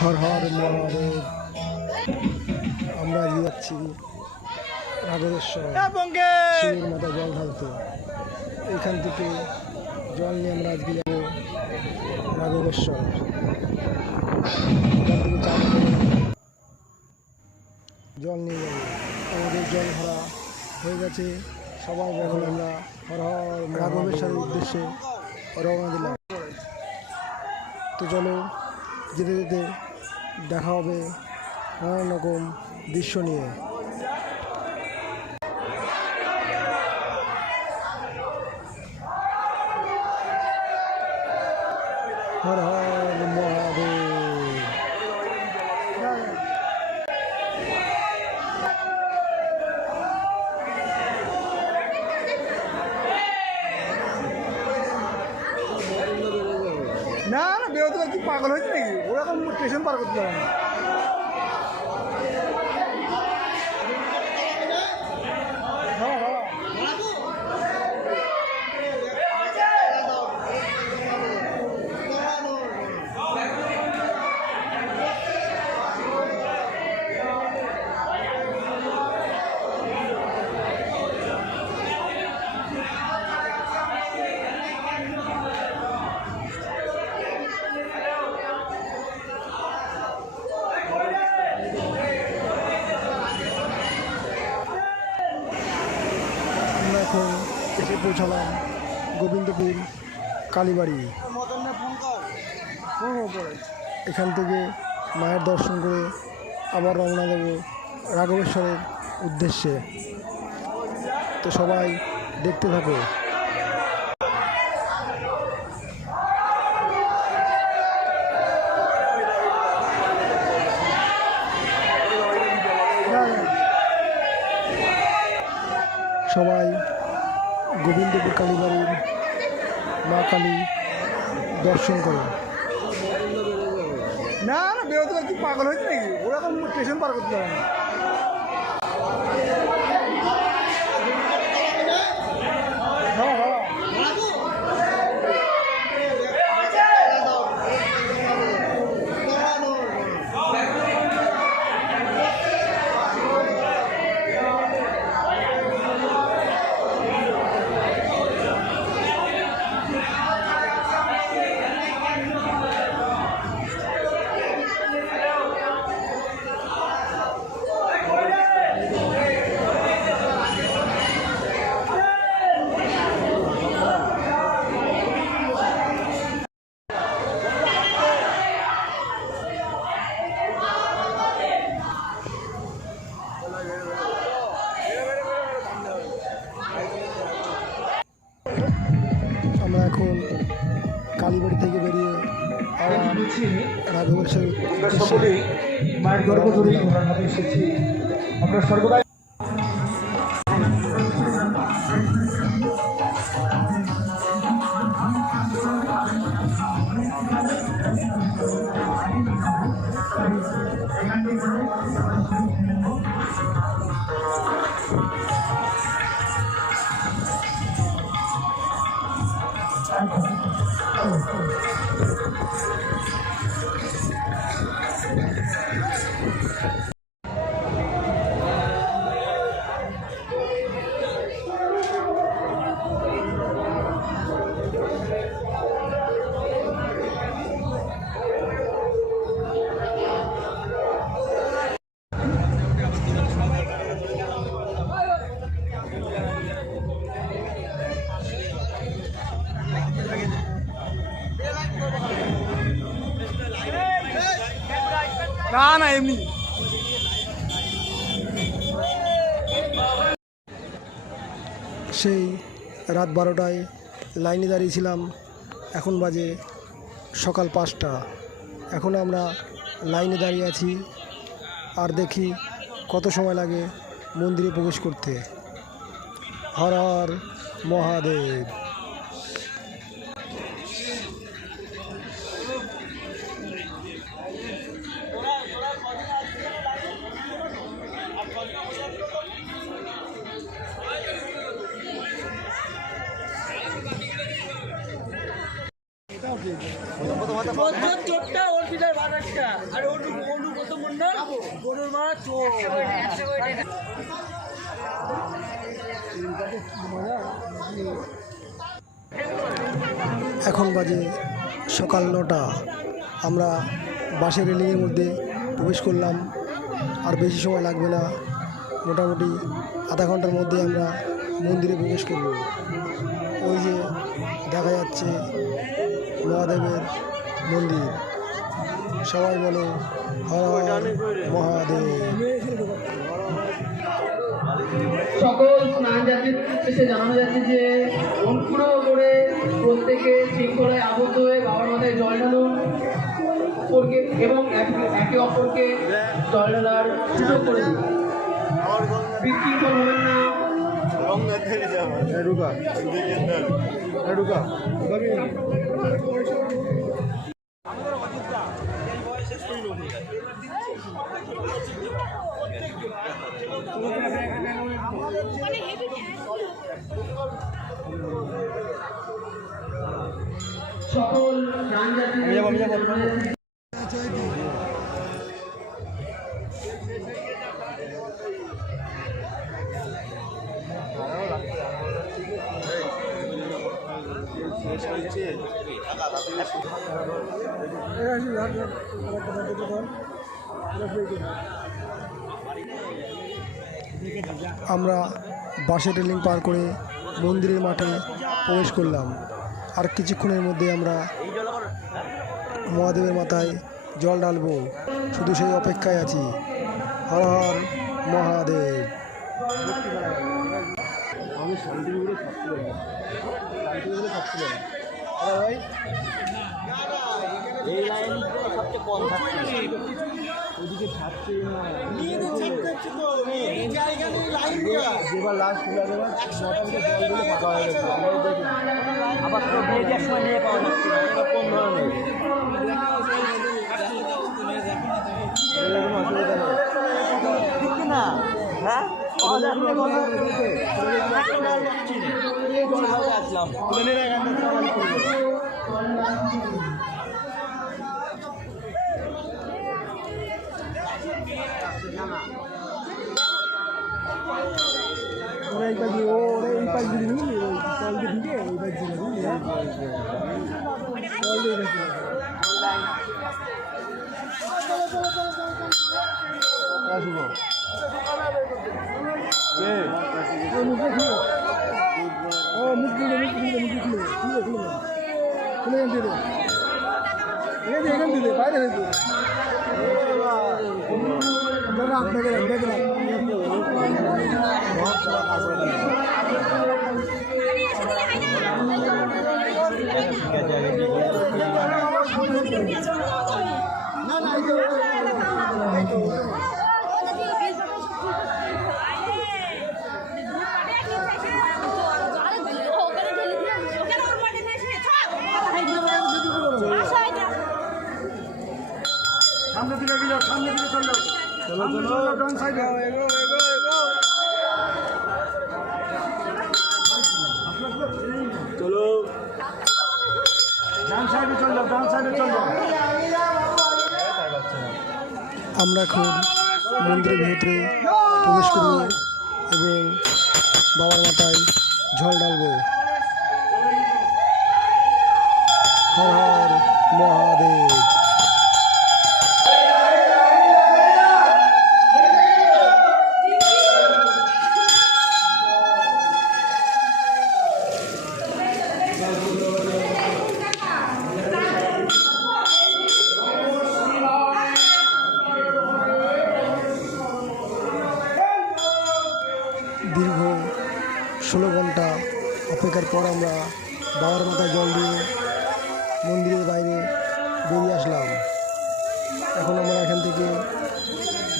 হর হর মহাদেব। আমরা যাচ্ছি রাঘবেশ্বর শিবের মাথায় জল ঢালতে। এখান থেকে জল নিয়ে আমরা আজকে যাবো রাঘবেশ্বর। এখান থেকে চান করে জল নিয়ে যাবো। আমাদের জল ভরা হয়ে গেছে। সবাই এখন আমরা হর হর রাঘবেশ্বরের উদ্দেশ্যে রওনা দিলাম। তো চলো, যেতে যেতে দেখা হবে নানান রকম দৃশ্য নিয়ে। হর হর মহাদেব। না না, বেরোতে কি পাগল হয়েছে নাকি? ওরকম স্টেশন পার করতে হবে না। এখন এসে পৌঁছালাম গোবিন্দপুর কালীবাড়ি। এখান থেকে মায়ের দর্শন করে আবার রওনা দেব রাঘবেশ্বরের উদ্দেশ্যে। তো সবাই দেখতে থাকো। সবাই গোবিন্দপুর কালীবাড়ির মা কালী দর্শন করে। না না, বেরোতে কি পাগল হয়েছে নাকি? ওরকম স্টেশন পার করতে হবে না। আমরা এখন কালীবাড়ি থেকে বেরিয়ে রাঘবেশ্বর মায়ের গর্ব ধরে এসেছি। আমরা সর্বদা না না এমনি। সেই রাত 12টায় লাইনে দাঁড়িয়েছিলাম। এখন বাজে সকাল 5টা। এখন আমরা লাইনে দাঁড়িয়ে আছি। আর দেখি কত সময় লাগে মন্দিরে প্রবেশ করতে। হর হর মহাদেব। চোটটা ওর পিঠার ভাড়া এখন বাজে সকাল 9টা। আমরা বাসের রেলিংয়ের মধ্যে প্রবেশ করলাম। আর বেশি সময় লাগবে না, মোটামুটি আধা ঘন্টার মধ্যে আমরা মন্দিরে প্রবেশ করব। ওই যে দেখা যাচ্ছে মহাদেবের মন্দির। সবাই বলো হর হর মহাদেব। সকল স্নান যাত্রীর উদ্দেশ্যে জানানো যাচ্ছে যে অনুগ্রহ করে প্রত্যেকে শৃঙ্খলায় আবদ্ধ হয়ে বাবার মাথায় জল ঢালুন এবং একে অপরকে জল ঢালার সুযোগ করে দিন। বিশৃঙ্খল হবেন না। সকল স্নান যাত্রী আমরা বাসের রেলিং পার করে মন্দিরের মাঠে প্রবেশ করলাম। আর কিছুক্ষণের মধ্যে আমরা মহাদেবের মাথায় জল ঢালবো, শুধু সেই অপেক্ষায় আছি। হর হর মহাদেব। এই লাইন সবচেয়ে কম থাকছে, ওদিকে থাকছে না, যেবার লাস্ট খুলে দেবার মোটামুটি জলগুলো ফাঁকা হয়ে গেছে। আবার তো বিয়ের সময় নিয়ে পাওয়া যাচ্ছে না, এটা কোন ধরনের অসুবিধা নেই না? হ্যাঁ আসলাম ওরা এই পাশে ওরা এই পাশ দিয়ে বুঝলি ওই জল দিয়ে ঢুকে ওই পাশ দিয়ে বুঝলি জল দিয়ে গেছে। আসবো ও মুখ খুলে খুলে দিলে এখান দিলে বাইরে হয়েছে দেখলাম সামনে দিকে যাও, সামনে দিকে চলো, চলো চলো ডান সাইডে এগো এগো এগো চলো ডান সাইডে চলো, ডান সাইডে চলো। আমরা এখন মন্দিরের ভিতরে প্রবেশ করব এবং বাবার মাথায় জল ঢালবো। হর হর মহাদেব। দীর্ঘ 16 ঘন্টা অপেক্ষার পর আমরা বাবার মাথায় জল দিয়ে মন্দিরের বাইরে বেরিয়ে আসলাম। এখন আমরা এখান থেকে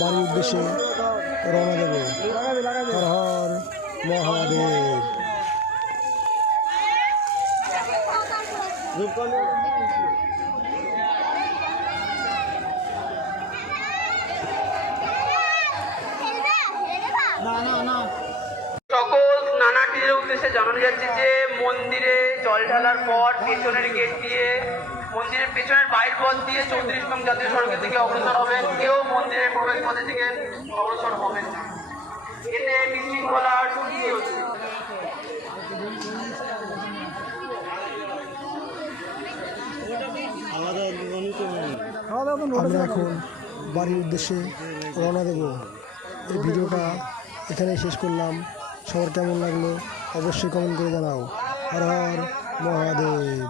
বাড়ির উদ্দেশ্যে রওনা দেব। হর হর মহাদেব। সকল স্নানার্থীদের উদ্দেশ্যে জানানো যাচ্ছে যে মন্দিরে জল ঢালার পর পেছনের গেট দিয়ে মন্দিরের পেছনের বাইর পথ দিয়ে 34 নং জাতীয় সড়কের দিকে অগ্রসর হবেন। কেউ মন্দিরের প্রবেশ পথের দিকে অগ্রসর হবেন না। এতে বিশৃঙ্খলার সৃষ্টি হচ্ছে। আমরা এখন বাড়ির উদ্দেশ্যে রওনা দেব। এই ভিডিওটা এখানেই শেষ করলাম। সবার কেমন লাগলো অবশ্যই কমেন্ট করে জানাও। হর হর মহাদেব।